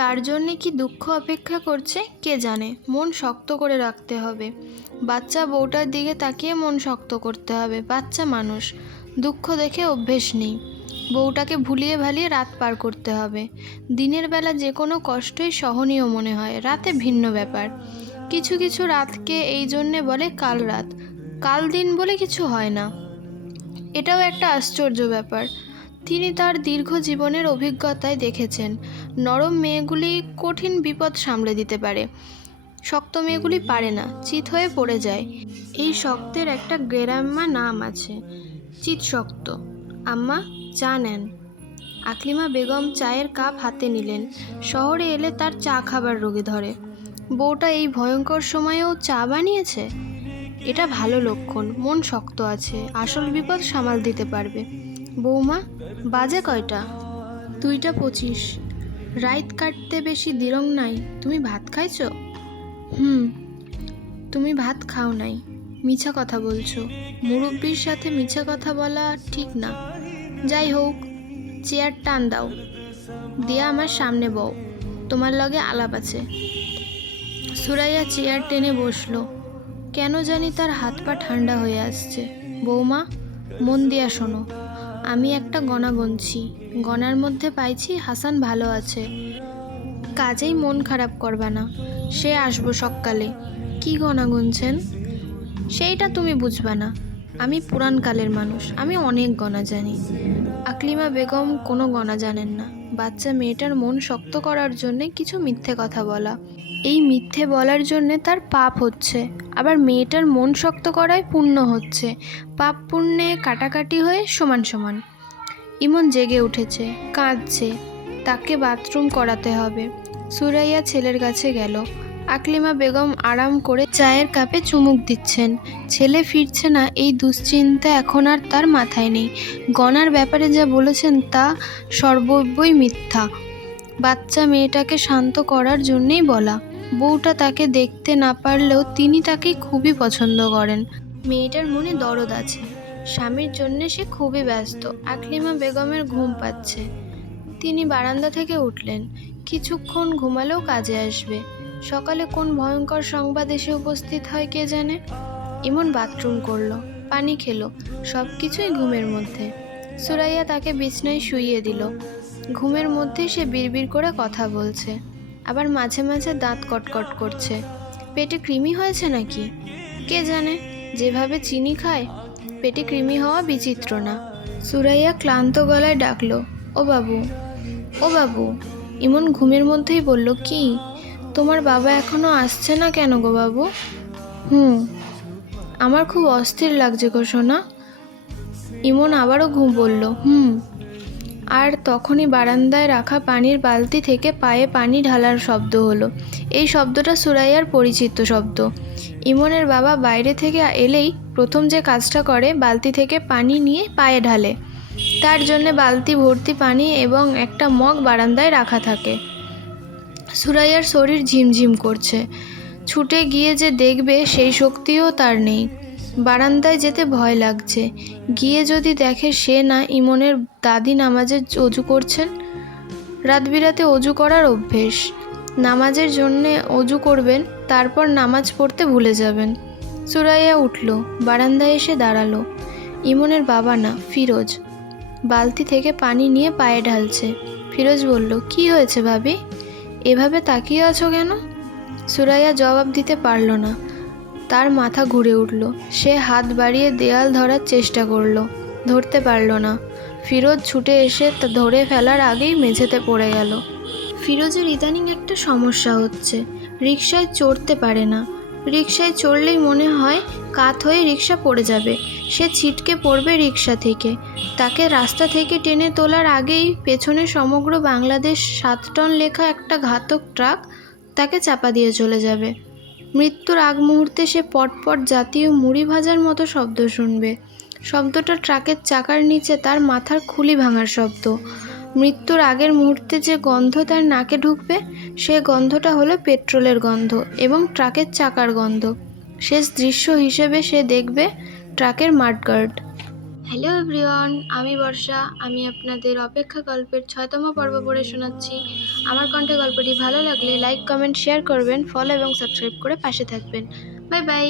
তার জন্যে কি দুঃখ অপেক্ষা করছে কে জানে। মন শক্ত করে রাখতে হবে। বাচ্চা বউটার দিকে তাকিয়ে মন শক্ত করতে হবে। বাচ্চা মানুষ, দুঃখ দেখে অভ্যেস নেই। বউটাকে ভুলিয়ে ভালিয়ে রাত পার করতে হবে। দিনের বেলা যে কোনো কষ্টই সহনীয় মনে হয়, রাতে ভিন্ন ব্যাপার। কিছু কিছু রাতকে এই জন্যে বলে কাল রাত। কাল দিন বলে কিছু হয় না। এটাও একটা আশ্চর্য ব্যাপার। তিনি তার দীর্ঘ জীবনের অভিজ্ঞতায় দেখেছেন, নরম মেয়েগুলি কঠিন বিপদ সামলে দিতে পারে, শক্ত মেয়েগুলি পারে না, চিত হয়ে পড়ে যায়। এই শক্তের একটা গ্রাম্যা নাম আছে, চিৎশক্ত। আম্মা, চা নেন। আকলিমা বেগম চায়ের কাপ হাতে নিলেন। শহরে এলে তার চা খাবার রোগে ধরে। বউটা এই ভয়ঙ্কর সময়েও চা বানিয়েছে, এটা ভালো লক্ষণ। মন শক্ত আছে, আসল বিপদ সামাল দিতে পারবে। বৌমা, বাজে কয়টা? 2:25। রাইত কাটতে বেশি দিরং নাই। তুমি ভাত খাইছো? তুমি ভাত খাও নাই, মিছা কথা বলছো। মুরব্বির সাথে মিছা কথা বলা ঠিক না। যাই হোক, চেয়ার টান দাও, দিয়া আমার সামনে বও, তোমার লগে আলাপ আছে। সুরাইয়া চেয়ার টেনে বসলো। কেন জানি তার হাত পা ঠান্ডা হয়ে আসছে। বৌমা, মন দিয়া শোনো, আমি একটা গণা গুনছি। গণার মধ্যে পাইছি হাসান ভালো আছে। কাজেই মন খারাপ করবা না, সে আসবো সকালে। কি গণা গুনছেন? সেইটা তুমি বুঝবা না। আমি পুরানকালের মানুষ, আমি অনেক গণা জানি। আকলিমা বেগম কোনো গণা জানেন না। বাচ্চা মেয়েটার মন শক্ত করার জন্যে কিছু মিথ্যে কথা বলা, এই মিথ্যে বলার জন্যে তার পাপ হচ্ছে। আবার মেয়েটার মন শক্ত করায় পুণ্য হচ্ছে। পাপ পুণ্যে কাটাকাটি হয়ে সমান সমান। ইমন জেগে উঠেছে, কাঁদছে। তাকে বাথরুম করাতে হবে। সুরাইয়া ছেলের কাছে গেল। আকলিমা বেগম আরাম করে চায়ের কাপে চুমুক দিচ্ছেন। ছেলে ফিরছে না, এই দুশ্চিন্তা এখন আর তার মাথায় নেই। গনার ব্যাপারে যা বলেছেন তা সর্বব্যই মিথ্যা। বাচ্চা মেয়েটাকে শান্ত করার জন্যেই বলা। বউটা তাকে দেখতে না পারলেও তিনি তাকে খুবই পছন্দ করেন। মেয়েটার মনে দরদ আছে, স্বামীর জন্যে সে খুবই ব্যস্ত। আকলিমা বেগমের ঘুম পাচ্ছে। তিনি বারান্দা থেকে উঠলেন। কিছুক্ষণ ঘুমালেও কাজে আসবে। সকালে কোন ভয়ঙ্কর সংবাদ এসে উপস্থিত হয় কে জানে। ইমন বাথরুম করলো, পানি খেলো, সব কিছুই ঘুমের মধ্যে। সুরাইয়া তাকে বিছনায় শুইয়ে দিল। ঘুমের মধ্যে সে বিড়বিড় করে কথা বলছে, আবার মাঝে মাঝে দাঁত কটকট করছে। পেটে কৃমি হয়েছে নাকি কে জানে। যেভাবে চিনি খায়, পেটে কৃমি হওয়া বিচিত্র না। সুরাইয়া ক্লান্ত গলায় ডাকলো, ও বাবু, ও বাবু। ইমন ঘুমের মধ্যেই বলল, কি? তোমার বাবা এখনো আসছে না কেন গো বাবু? আমার খুব অস্থির লাগছে গো সোনা। ইমন আবারও বলল, আর তখনই বারান্দায় রাখা পানির বালতি থেকে পায়ে পানি ঢালার শব্দ হলো। এই শব্দটা সুরাইয়ার পরিচিত শব্দ। ইমনের বাবা বাইরে থেকে এলেই প্রথম যে কাজটা করে, বালতি থেকে পানি নিয়ে পায়ে ঢালে। তার জন্যে বালতি ভর্তি পানি এবং একটা মগ বারান্দায় রাখা থাকে। সুরাইয়ার শরীর ঝিমঝিম করছে। ছুটে গিয়ে যে দেখবে সেই শক্তিও তার নেই। বারান্দায় যেতে ভয় লাগছে। গিয়ে যদি দেখে সে না ইমনের দাদি নামাজে অজু করছেন। রাত বিরাতে অজু করার অভ্যেস। নামাজের জন্যে অজু করবেন, তারপর নামাজ পড়তে ভুলে যাবেন। সুরাইয়া উঠল, বারান্দায় এসে দাঁড়ালো। ইমনের বাবা না, ফিরোজ বালতি থেকে পানি নিয়ে পায়ে ঢালছে। ফিরোজ বলল, কি হয়েছে ভাবি, এভাবে তাকিয়ে আছো কেন? সুরাইয়া জবাব দিতে পারল না। তার মাথা ঘুরে উঠল। সে হাত বাড়িয়ে দেয়াল ধরার চেষ্টা করল, ধরতে পারল না। ফিরোজ ছুটে এসে তা ধরে ফেলার আগেই মেঝেতে পড়ে গেল। ফিরোজের ইদানিং একটা সমস্যা হচ্ছে, রিকশায় চড়তে পারে না। রিকশায় চড়লেই মনে হয় কাত হয়ে রিকশা পড়ে যাবে, সে ছিটকে পড়বে রিকশা থেকে। তাকে রাস্তা থেকে টেনে তোলার আগেই পেছনে সমগ্র বাংলাদেশ 7 টন লেখা একটা ঘাতক ট্রাক তাকে চাপা দিয়ে চলে যাবে। মৃত্যুর আগ মুহূর্তে সে পটপট জাতীয় মুড়ি ভাজার মতো শব্দ শুনবে। শব্দটা ট্রাকের চাকার নিচে তার মাথার খুলি ভাঙার শব্দ। মৃত্যুর আগের মুহূর্তে যে গন্ধ তার নাকে ঢুকবে, সে গন্ধটা হলো পেট্রোলের গন্ধ এবং ট্রাকের চাকার গন্ধ। শেষ দৃশ্য হিসেবে সে দেখবে ট্রাকের মাডগার্ড। হ্যালো এভরিওয়ান, আমি বর্ষা। আমি আপনাদের অপেক্ষা গল্পের ৬তম পর্ব পড়ে শোনাচ্ছি। আমার কণ্ঠে গল্পটি ভালো লাগলে লাইক, কমেন্ট, শেয়ার করবেন, ফলো এবং সাবস্ক্রাইব করে পাশে থাকবেন। Bye bye.